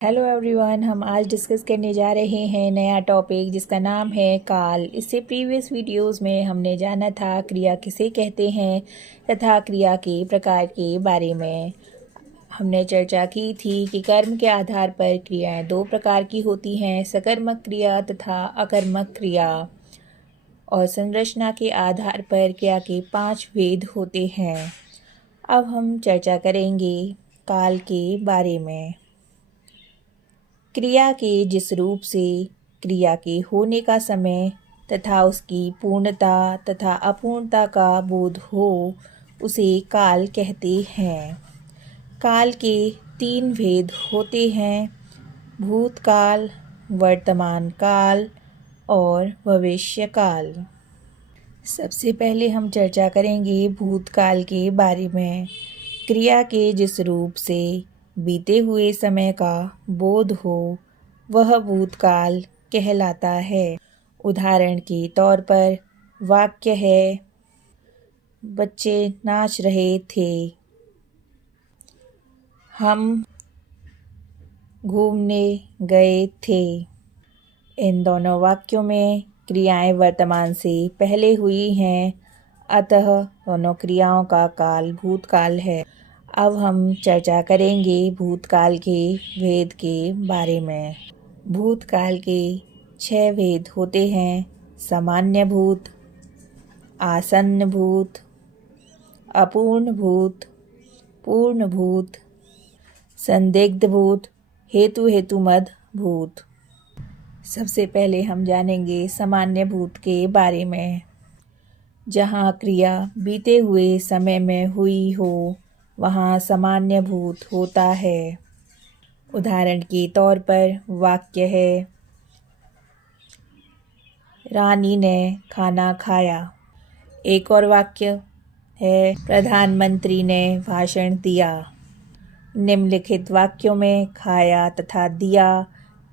Hello everyone, हम आज discuss करने जा रहे हैं नया टॉपिक जिसका नाम है काल। इससे प्रीवियस वीडियोस में हमने जाना था क्रिया किसे कहते हैं तथा क्रिया के प्रकार के बारे में। हमने चर्चा की थी कि कर्म के आधार पर क्रियाएं दो प्रकार की होती हैं, सकर्मक क्रिया तथा अकर्मक क्रिया। और संरचना के आधार पर क्रिया के 5 भेद होते हैं। अब हम चर्चा करेंगे काल के बारे में। क्रिया के जिस रूप से क्रिया के होने का समय तथा उसकी पूर्णता तथा अपूर्णता का बोध हो उसे काल कहते हैं। काल के 3 भेद होते हैं, भूतकाल, वर्तमान काल और भविष्य काल। सबसे पहले हम चर्चा करेंगे भूतकाल के बारे में। क्रिया के जिस रूप से बीते हुए समय का बोध हो वह भूतकाल कहलाता है। उदाहरण के तौर पर वाक्य है, बच्चे नाच रहे थे, हम घूमने गए थे। इन दोनों वाक्यों में क्रियाएं वर्तमान से पहले हुई हैं, अतः दोनों क्रियाओं का काल भूतकाल है। अब हम चर्चा करेंगे भूतकाल के भेद के बारे में। भूतकाल के 6 भेद होते हैं, सामान्य भूत, आसन्न भूत, अपूर्ण भूत, पूर्ण भूत, संदिग्ध भूत, हेतुमद भूत। सबसे पहले हम जानेंगे सामान्य भूत के बारे में। जहाँ क्रिया बीते हुए समय में हुई हो वहाँ सामान्य भूत होता है। उदाहरण के तौर पर वाक्य है, रानी ने खाना खाया। एक और वाक्य है, प्रधानमंत्री ने भाषण दिया। निम्नलिखित वाक्यों में खाया तथा दिया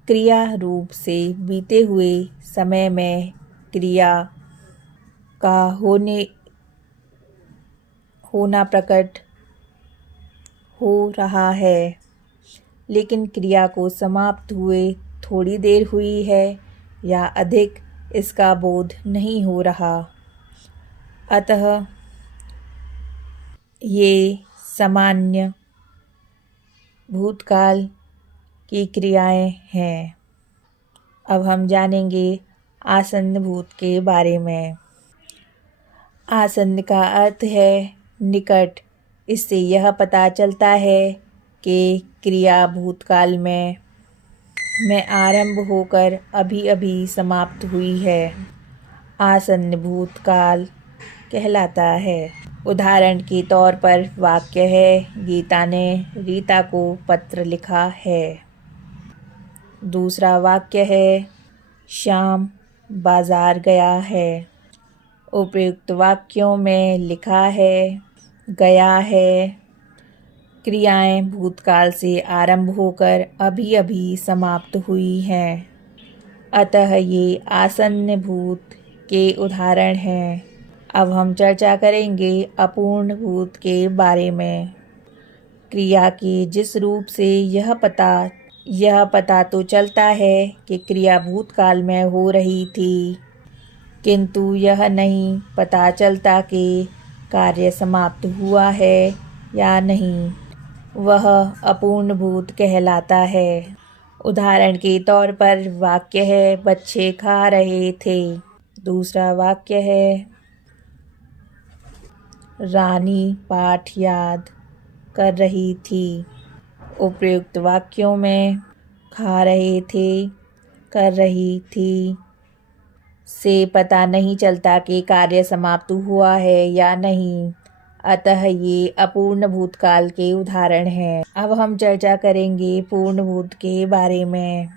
क्रिया रूप से बीते हुए समय में क्रिया का होना प्रकट हो रहा है, लेकिन क्रिया को समाप्त हुए थोड़ी देर हुई है या अधिक इसका बोध नहीं हो रहा, अतः ये सामान्य भूतकाल की क्रियाएं हैं। अब हम जानेंगे आसन्न भूत के बारे में। आसन्न का अर्थ है निकट। इससे यह पता चलता है कि क्रिया भूतकाल में आरंभ होकर अभी अभी समाप्त हुई है, आसन्न भूतकाल कहलाता है। उदाहरण के तौर पर वाक्य है, गीता ने रीता को पत्र लिखा है। दूसरा वाक्य है, श्याम बाजार गया है। उपयुक्त वाक्यों में लिखा है, गया है। क्रियाएं भूतकाल से आरंभ होकर अभी अभी समाप्त हुई हैं, अतः ये आसन्न भूत के उदाहरण हैं। अब हम चर्चा करेंगे अपूर्ण भूत के बारे में। क्रिया के जिस रूप से यह पता तो चलता है कि क्रिया भूतकाल में हो रही थी, किंतु यह नहीं पता चलता कि कार्य समाप्त हुआ है या नहीं, वह अपूर्ण भूत कहलाता है। उदाहरण के तौर पर वाक्य है, बच्चे खा रहे थे। दूसरा वाक्य है, रानी पाठ याद कर रही थी। उपयुक्त वाक्यों में खा रहे थे, कर रही थी से पता नहीं चलता कि कार्य समाप्त हुआ है या नहीं, अतः ये अपूर्ण भूतकाल के उदाहरण हैं। अब हम चर्चा करेंगे पूर्ण भूत के बारे में।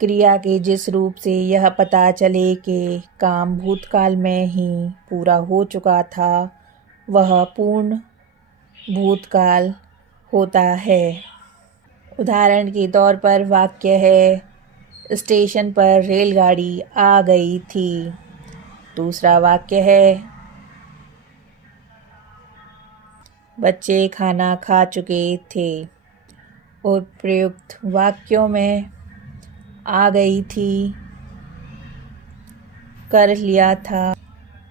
क्रिया के जिस रूप से यह पता चले कि काम भूतकाल में ही पूरा हो चुका था, वह पूर्ण भूतकाल होता है। उदाहरण के तौर पर वाक्य है, स्टेशन पर रेलगाड़ी आ गई थी। दूसरा वाक्य है, बच्चे खाना खा चुके थे। और प्रयुक्त वाक्यों में आ गई थी, कर लिया था।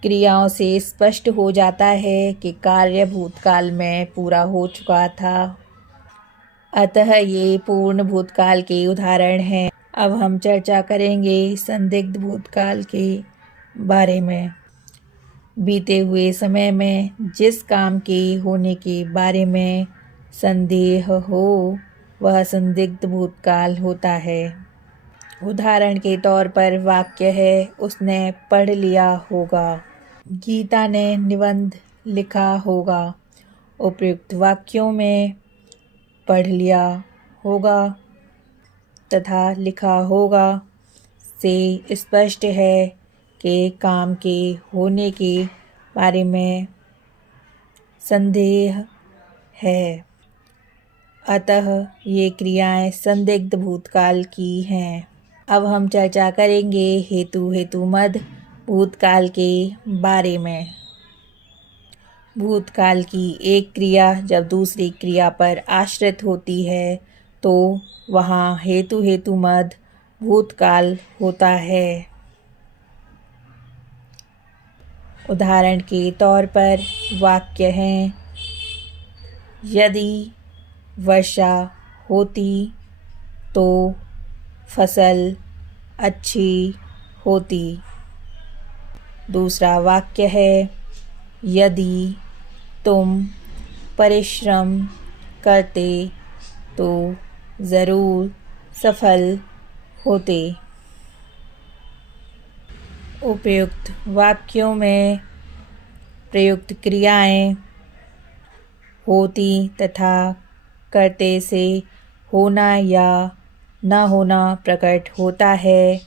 क्रियाओं से स्पष्ट हो जाता है कि कार्य भूतकाल में पूरा हो चुका था, अतः ये पूर्ण भूतकाल के उदाहरण हैं। अब हम चर्चा करेंगे संदिग्ध भूतकाल के बारे में। बीते हुए समय में जिस काम के होने के बारे में संदेह हो वह संदिग्ध भूतकाल होता है। उदाहरण के तौर पर वाक्य है, उसने पढ़ लिया होगा। गीता ने निबंध लिखा होगा। उपयुक्त वाक्यों में पढ़ लिया होगा तथा लिखा होगा से स्पष्ट है कि काम के होने के बारे में संदेह है, अतः ये क्रियाएं संदिग्ध भूतकाल की हैं। अब हम चर्चा करेंगे हेतु-हेतुमद भूतकाल के बारे में। भूतकाल की एक क्रिया जब दूसरी क्रिया पर आश्रित होती है तो वहाँ हेतु-हेतुमद भूतकाल होता है। उदाहरण के तौर पर वाक्य हैं, यदि वर्षा होती तो फसल अच्छी होती। दूसरा वाक्य है, यदि तुम परिश्रम करते तो ज़रूर सफल होते। उपयुक्त वाक्यों में प्रयुक्त क्रियाएं होती तथा करते से होना या न होना प्रकट होता है।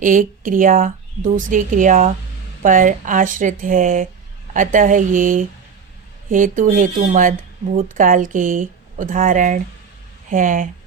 एक क्रिया दूसरी क्रिया पर आश्रित है, अतः ये हेतु-हेतुमद भूतकाल के उदाहरण हैं।